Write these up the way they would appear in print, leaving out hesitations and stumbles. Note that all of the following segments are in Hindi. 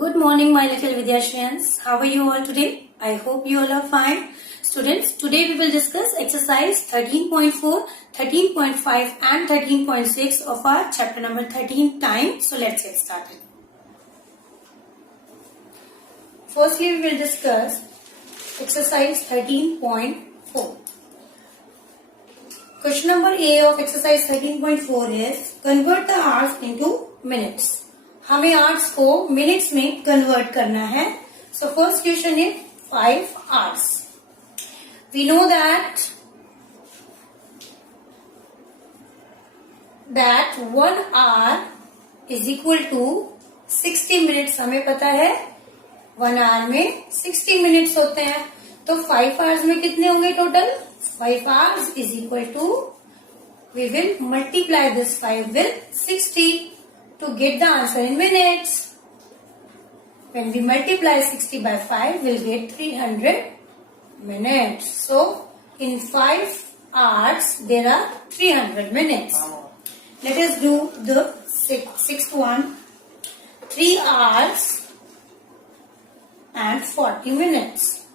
Good morning, my little Vidyashriyans. How are you all today? I hope you all are fine. Students, today we will discuss exercise 13.4, 13.5 and 13.6 of our chapter number 13 time. So let's get started. Firstly, we will discuss exercise 13.4. Question number A of exercise 13.4 is convert the hours into minutes. हमें आवर्स को मिनट्स में कन्वर्ट करना है. So first question is 5 hours. We know that 1 hour is equal to 60 minutes. हमें पता है 1 hour में 60 minutes होते हैं. तो 5 hours में कितने होंगे total? 5 hours is equal to, we will multiply this 5 with 60 to get the answer in minutes. When we multiply 60 by 5, we'll get 300 minutes. So, in 5 hours, there are 300 minutes. Let us do the sixth one. 3 hours and 40 minutes.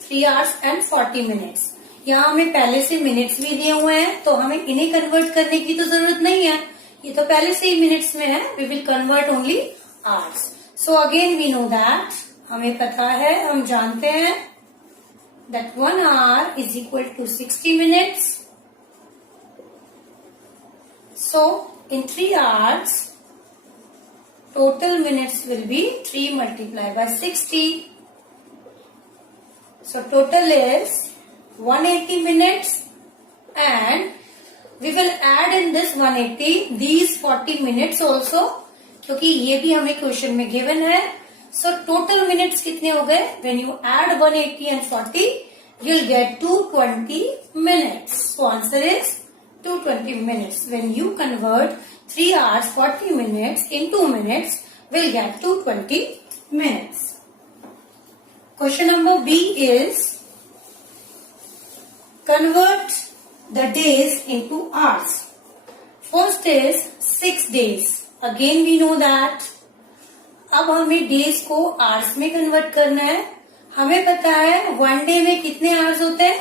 3 hours and 40 minutes. यहाँ हमें पहले से मिनट्स भी दिए हुए हैं, तो हमें इन्हें कन्वर्ट करने की तो जरूरत नहीं है. ये तो पहले से ही मिनट्स में है. We will convert only hours. So again we know that, हमें पता है, हम जानते हैं that 1 hour is equal to 60 minutes. So in 3 hours total minutes will be 3 multiplied by 60. So total is 180 minutes, and we will add in this 180 these 40 minutes also, क्योंकि ये भी हमें क्वेश्चन में गिवन है. So total minutes कितने हो गए? When you add 180 and 40, you'll get 220 minutes. So answer is 220 minutes. When you convert 3 hours 40 minutes into minutes, we'll get 220 minutes. Question number B is convert the days into hours. First is 6 days. Again we know that. अब हमें days को hours में convert करना है. हमें पता है 1 day में कितने hours होते हैं?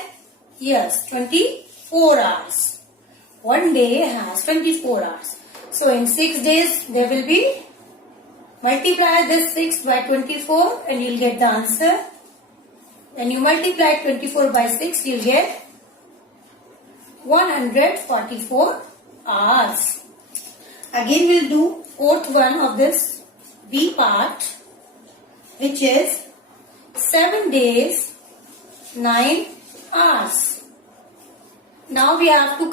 Yes, 24 hours. 1 day has 24 hours. So in 6 days there will be, multiply this 6 by 24 and you'll get the answer. When you multiply 24 by 6, you'll get 144 hours. Again we'll do fourth one of this B part, which is 7 days 9 hours. Now we have to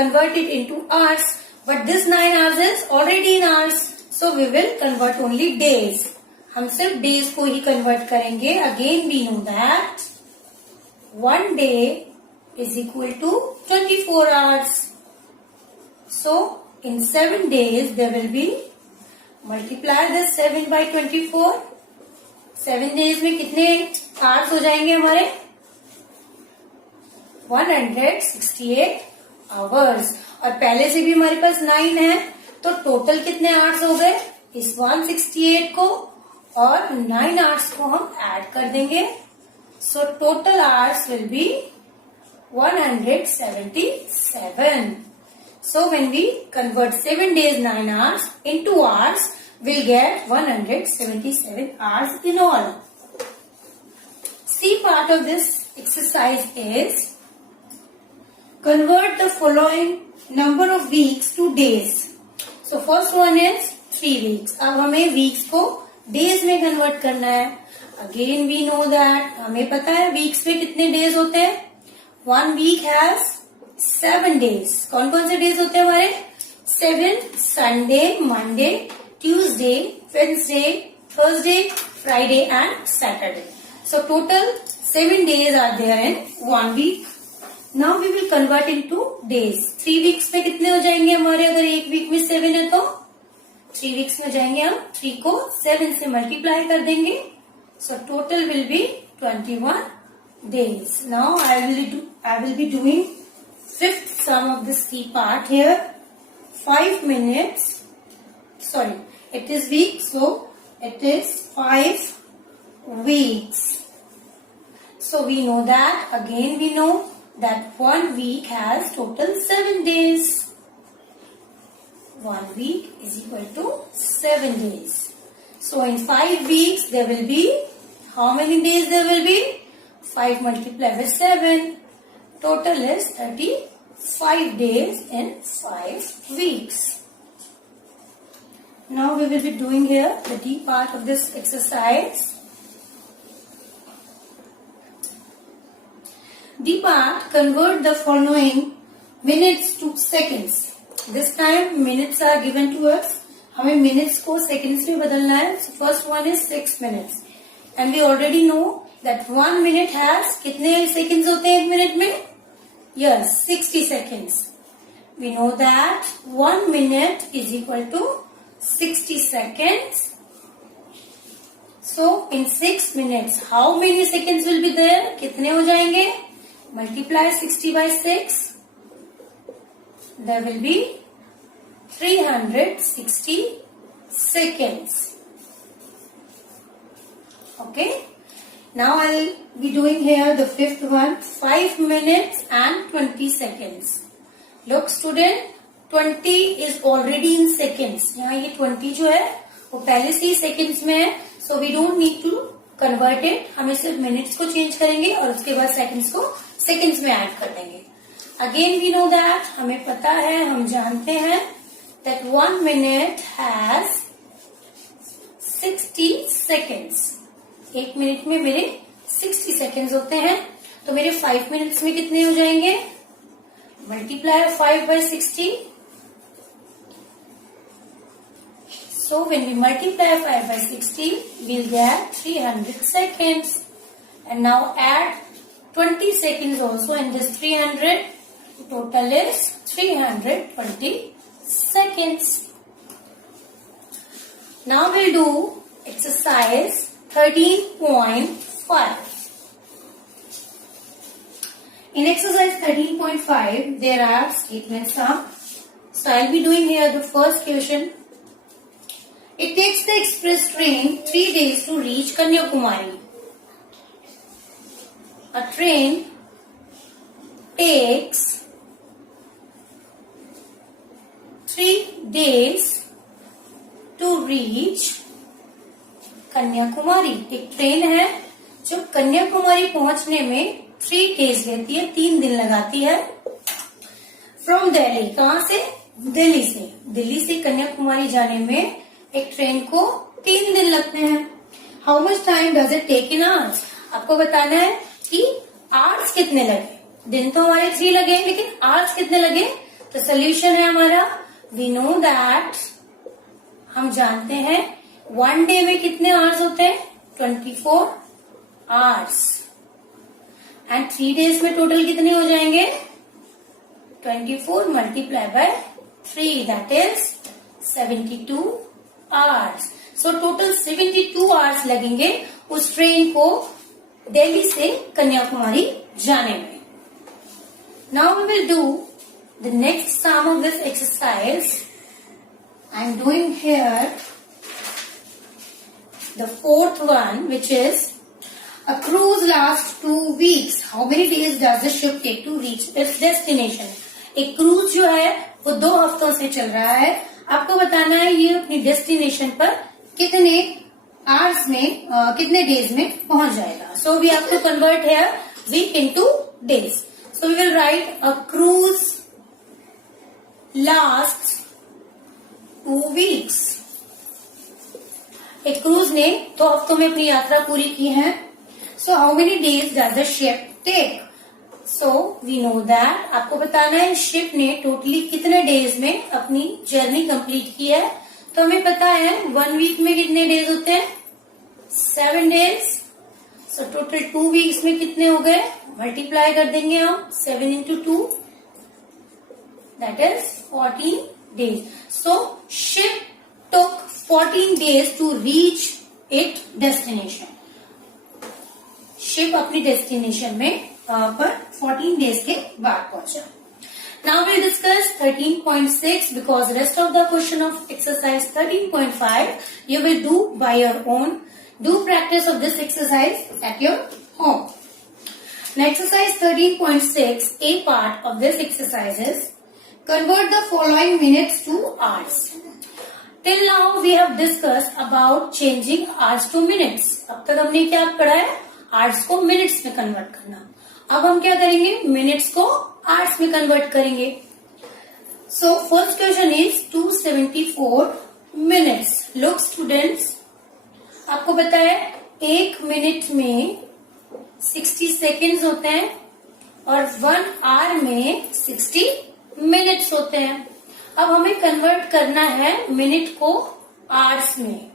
convert it into hours, but this 9 hours is already in hours, so we will convert only days. हम सिर्फ days को ही convert करेंगे. Again we know that 1 day is equal to 24 hours. So in 7 days there will be, multiply this 7 by 24. 7 days में कितने hours हो जाएंगे हमारे? 168 hours. और पहले से भी हमारे पास 9 है, तो टोटल कितने hours हो गए? इस 168 को और 9 hours को हम ऐड कर देंगे. So total hours will be 177. So when we convert 7 days 9 hours into hours, we'll get 177 hours in all. C part of this exercise is convert the following number of weeks to days. So first one is 3 weeks. अब हमें weeks को days में convert करना है. Again we know that, हमें पता है weeks में कितने days होते हैं. 1 week has 7 days. कौन कौन से days होते हैं हमारे? 7, Sunday, Monday, Tuesday, Wednesday, Thursday, Friday and Saturday. So total 7 days are there in 1 week. Now we will convert into days. 3 weeks में कितने हो जाएंगे हमारे? अगर एक week में 7 है तो 3 weeks में जाएंगे हम. 3 को 7 से multiply कर देंगे. So total will be 21 days. Now I will be doing fifth sum of this C part here. 5 minutes. Sorry, it is week. So It is 5 weeks. So we know that, again we know that 1 week has total 7 days. 1 week is equal to 7 days. So in 5 weeks there will be, how many days there will be? 5 multiplied by 7. Total is 35 days in 5 weeks. Now we will be doing here the D part of this exercise. D part, convert the following minutes to seconds. This time minutes are given to us. हमें minutes को seconds में बदलना है. So first one is 6 minutes. And we already know that 1 minute has कितने seconds होते हैं 1 minute में? Yes, 60 seconds. We know that 1 minute is equal to 60 seconds. So in 6 minutes, how many seconds will be there? कितने हो जाएंगे? Multiply 60 by 6. There will be 360 seconds. Okay. Now I will be doing here the fifth one. 5 minutes and 20 seconds. Look student, 20 is already in seconds. यहाँ ये 20 जो है वो पहले से ही seconds में है. So we don't need to convert it. हमें सिर्फ minutes को change करेंगे और उसके बाद seconds को seconds में add कर देंगे. Again we know that, हमें पता है, हम जानते हैं that 1 minute has 60 seconds. 1 minute में मेरे 60 seconds होते हैं. तो मेरे 5 minutes में कितने हो जाएंगे? Multiply 5 by 60. So when we multiply 5 by 60, we'll get 300 seconds. And now add 20 seconds also in this 300. Total is 320 seconds. Now we'll do exercise 13.5. In exercise 13.5, there are statement sum. So I'll be doing here the first question. It takes the express train 3 days to reach Kanyakumari. A train takes 3 days to reach Kanyakumari. एक ट्रेन है जो कन्याकुमारी पहुंचने में 3 days लेती है, 3 दिन लगाती है. फ्रॉम दिल्ली, कहाँ से? दिल्ली से. दिल्ली से कन्याकुमारी जाने में एक ट्रेन को 3 दिन लगते हैं. How much time does it take in hours? आपको बताना है कि आवर्स कितने लगे. दिन तो हमारे 3 लगे, लेकिन आवर्स कितने लगे. तो सोल्यूशन है हमारा, वी नो दैट, हम जानते हैं 1 डे में कितने आवर्स होते हैं? 24 आवर्स. एंड 3 days में टोटल कितने हो जाएंगे? 24 multiply by 3, that is 72 hours. So total 72 hours लगेंगे उस ट्रेन को दिल्ली से कन्याकुमारी जाने में. Now we will do the next sum of this exercise. I am doing here the fourth one, which is a cruise lasts 2 weeks. How many days does the ship take to reach its destination? एक क्रूज जो है वो 2 हफ्तों से चल रहा है. आपको बताना है ये अपनी डेस्टिनेशन पर कितने आवर्स में, कितने डेज में पहुंच जाएगा. So we have to convert here week into days. So we will write a cruise last 2 weeks. एक क्रूज ने 2 हफ्तों में अपनी यात्रा पूरी की है. So how many days does the ship take? So we know that, आपको बताना है शिप ने टोटली कितने डेज में अपनी जर्नी कंप्लीट की है. तो हमें पता है 1 वीक में कितने डेज होते हैं? 7 days. सो टोटल 2 weeks में कितने हो गए? मल्टीप्लाई कर देंगे हम 7 into 2, that is 14 days. So ship took 14 days to reach its destination. Ship अपनी डेस्टिनेशन में पर 14 days के बाद पहुंचा. Now we'll discuss 13.6 because rest of the question of exercise 13.5 you will do by your own. Do practice of this exercise at your home. Now exercise 13.6, a part of this exercise is convert the following minutes to hours. Till now we have discussed about changing hours to minutes. अब तक हमने क्या पढ़ा है? hours को minutes में convert करना. अब हम क्या करेंगे? minutes को hours में convert करेंगे. So first question is 274 minutes. Look students, आपको पता है 1 मिनट में 60 सेकेंड्स होते हैं और 1 आवर में 60 मिनट्स होते हैं. अब हमें कन्वर्ट करना है मिनट को आवर्स में,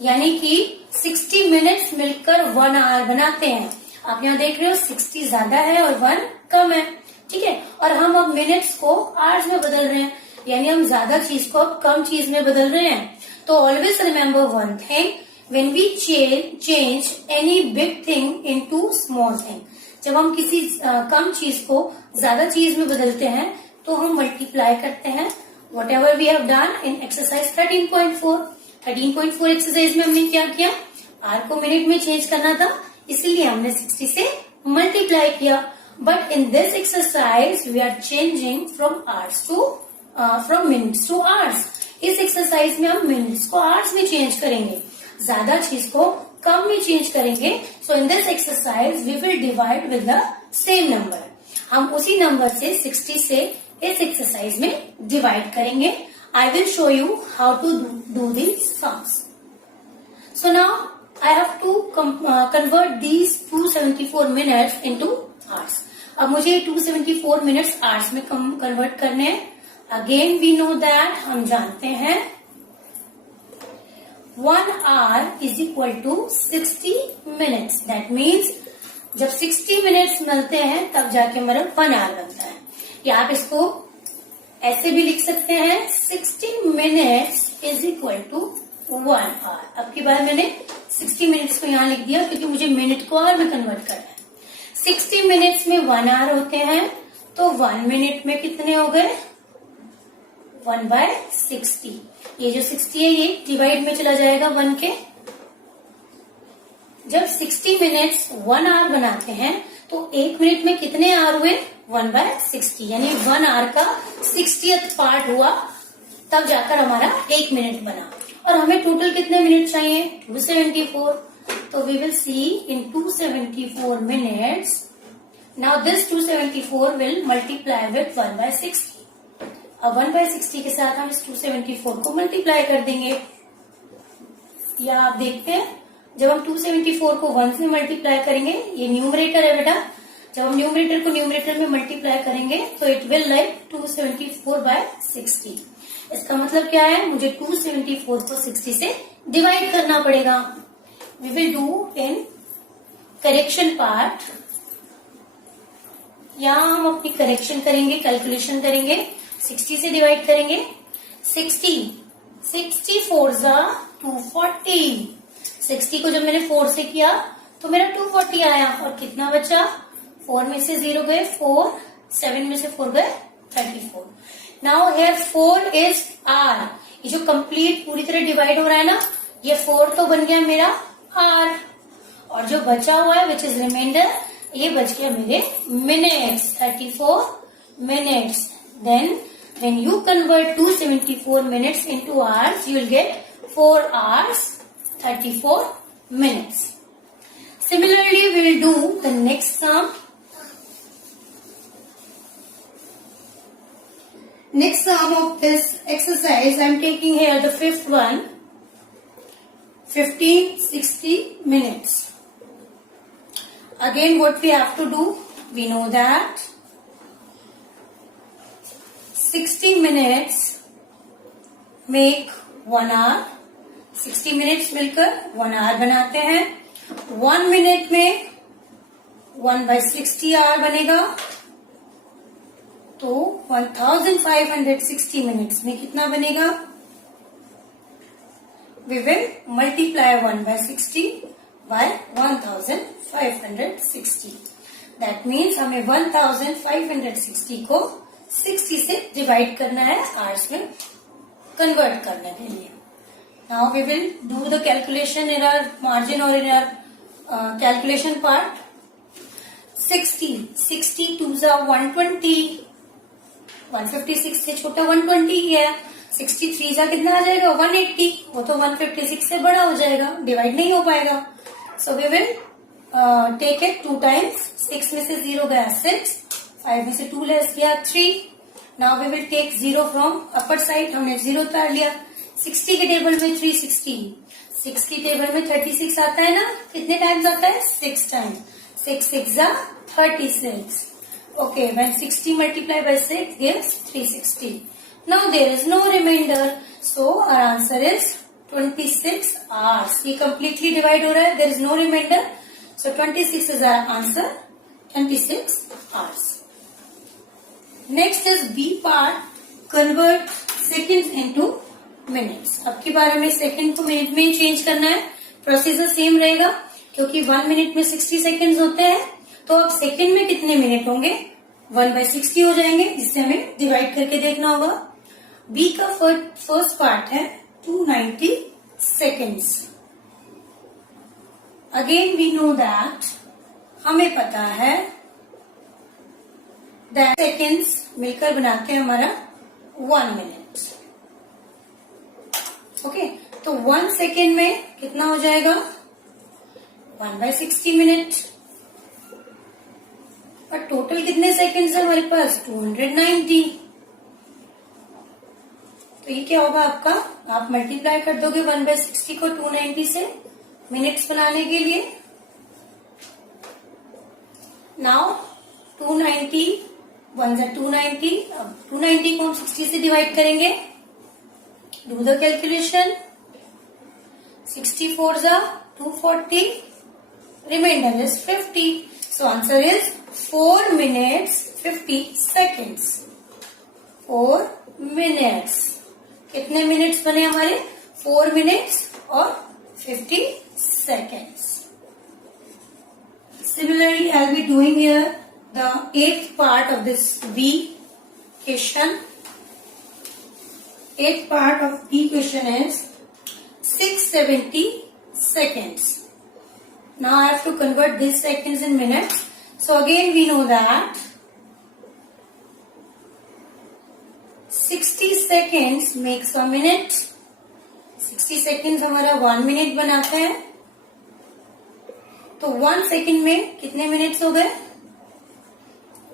यानी कि 60 मिनट्स मिलकर 1 आवर बनाते हैं. आप यहाँ देख रहे हो 60 ज्यादा है और 1 कम है, ठीक है. और हम अब मिनट्स को आवर्स में बदल रहे हैं, यानी हम ज्यादा चीज को अब कम चीज में बदल रहे हैं. तो always remember one thing, when we change any big thing into small thing, जब हम किसी कम चीज को ज्यादा चीज में बदलते हैं तो हम मल्टीप्लाई करते हैं. whatever we have done in exercise 13.4 exercise में हमने क्या किया? आर को मिनट में चेंज करना था, इसलिए हमने 60 से मल्टीप्लाई किया. But in this exercise we are changing from minutes to hours. इस एक्सरसाइज में हम मिनट्स को आवर्स में चेंज करेंगे, ज्यादा चीज को कम में चेंज करेंगे. So in this exercise we will divide with the same number. हम उसी नंबर से 60 से इस एक्सरसाइज में डिवाइड करेंगे. I will show you how to do these sums. So now I have to convert these 274 minutes into hours. अब मुझे 274 मिनट्स आवर्स में कन्वर्ट करने हैं. अगेन वी नो दैट, हम जानते हैं 1 hour is equal to 60 minutes. That means जब 60 मिनट्स मिलते हैं तब जाके हमारा 1 hour बनता है. या आप इसको ऐसे भी लिख सकते हैं 60 minutes is equal to 1 hour. अब की बार मैंने 60 मिनट्स को यहाँ लिख दिया क्योंकि मुझे मिनट को आवर में कन्वर्ट करना है. 60 मिनट्स में 1 hour होते हैं, तो 1 मिनट में कितने हो गए? 1/60. ये जो 60 है ये डिवाइड में चला जाएगा 1 के. जब 60 मिनट्स 1 आवर बनाते हैं तो 1 मिनट में कितने आवर हुए? 1/60, यानी 1 आवर का 60th पार्ट हुआ, तब जाकर हमारा 1 मिनट बना. और हमें टोटल कितने मिनट चाहिए? 274. तो we will see in 274 minutes. Now this 274 will multiply with 1/60. अब 1/60 के साथ हम इस 274 को मल्टीप्लाई कर देंगे. या आप देखते हैं जब हम 274 को 1 से मल्टीप्लाई करेंगे, ये न्यूमरेटर है बेटा, जब हम न्यूमरेटर को न्यूमरेटर में मल्टीप्लाई करेंगे तो इट विल लाइक 274/60. इसका मतलब क्या है? मुझे 274 को 60 से डिवाइड करना पड़ेगा. We will do in correction part. यहाँ हम अपनी करेक्शन करेंगे, कैलकुलेशन करेंगे. 60 से डिवाइड करेंगे. 60 4 जा 240. 60 को जब मैंने 4 से किया तो मेरा 240 आया. और कितना बचा? 4 में से 0 गए 4, 7 में से 4 गए 34. Now here 4 is R. ये जो कंप्लीट पूरी तरह डिवाइड हो रहा है ना, ये 4 तो बन गया मेरा आर, और जो बचा हुआ है विच इज रिमाइंडर, ये बच गया मेरे minutes, 34 minutes. Then when you convert 274 minutes into hours, you will get 4 hours 34 minutes. Similarly, we will do the next sum. Next sum of this exercise, I am taking here the fifth one, 1560 minutes. Again, what we have to do, we know that 60 minutes make 1 hour. 60 minutes मिलकर 1 आवर बनाते हैं. 1 मिनट में 1/60 आवर बनेगा, तो 1560 मिनट्स में कितना बनेगा? We will multiply 1/60 by 1560. That means हमें 1560 को 60 से डिवाइड करना है, आवर्स में कन्वर्ट करने के लिए. Now we will do the calculation in our margin और इन आवर कैलकुलेशन पार्ट. 60 2 जा 120, 156 से छोटा 120 ही है. 63 जा कितना आ जाएगा 180, वो तो 156 से बड़ा हो जाएगा, डिवाइड नहीं हो पाएगा. So we will take it 2 times. 6 में से 0 गया 6, 5 में से 2 लेस किया 3. Now we will take 0 from upper side, हमने 0 उतार लिया. 60 के टेबल में 360, 6 की टेबल में 36 आता है ना, कितने टाइम्स आता है 6 टाइम्स. 6 6 जा 36. Okay, when 60 multiplied by 6 gives 360. Now there is no remainder, so our answer is 26 hours. ये completely divide हो रहा है, there is no remainder, so 26 is our answer, 26 hours. Next is B part, convert seconds into minutes. अब की बार हमें सेकंड को मिनट में चेंज करना है. प्रोसीजर सेम रहेगा क्योंकि 1 मिनट में 60 सेकंड्स होते हैं, तो अब सेकंड में कितने मिनट होंगे 1/60 हो जाएंगे, जिससे हमें डिवाइड करके देखना होगा. बी का फर्स्ट पार्ट है 290 seconds. Again we know that, हमें पता है दैट सेकेंड्स मिलकर बनाते हैं हमारा 1 मिनट. ओके, तो 1 सेकेंड में कितना हो जाएगा 1/60 मिनट. और टोटल कितने सेकंड्स है हमारे पास 290. तो ये क्या होगा आपका, आप मल्टीप्लाई कर दोगे 1/60 को 290 से मिनट्स बनाने के लिए. नाउ 290 1 जा 290. अब 290 को हम 60 से डिवाइड करेंगे. Do the calculation. 64 जा 240, reminder is 50. So answer is 4 minutes 50 seconds. 4 minutes. कितने मिनट्स बने हमारे 4 minutes और 50 seconds. Similarly, I'll be doing here the 8th part of this B question. 8th part of B question is 670 seconds. Now I have to convert these seconds in minutes. So again we know that 60 seconds makes a minute. 60 seconds हमारा 1 minute बनाता है. तो 1 second में कितने minutes हो गए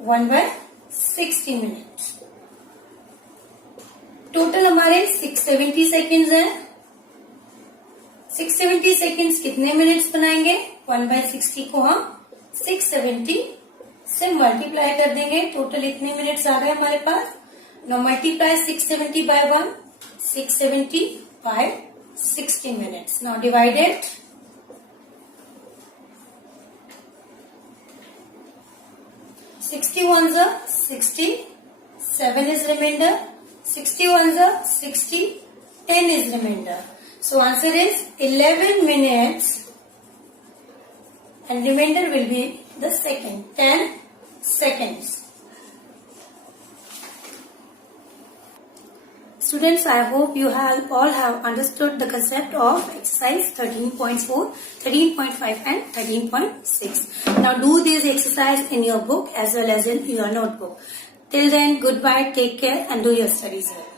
1/60 minutes. टोटल हमारे 670 seconds है. 670 सेकेंड्स कितने मिनट्स बनाएंगे 1/60 को हम 670 से मल्टीप्लाई कर देंगे. टोटल इतने मिनट्स आ गए हमारे पास. Now multiply 670 by 1, 670 by 60 minutes. Now divide it. 61 is 60, 7 is remainder. 61 is 60, 10 is remainder. So answer is 11 minutes and remainder will be the second 10 seconds. Students, I hope you all have understood the concept of exercise 13.4, 13.5 and 13.6. Now do this exercise in your book as well as in your notebook. Till then, goodbye, take care and do your studies well.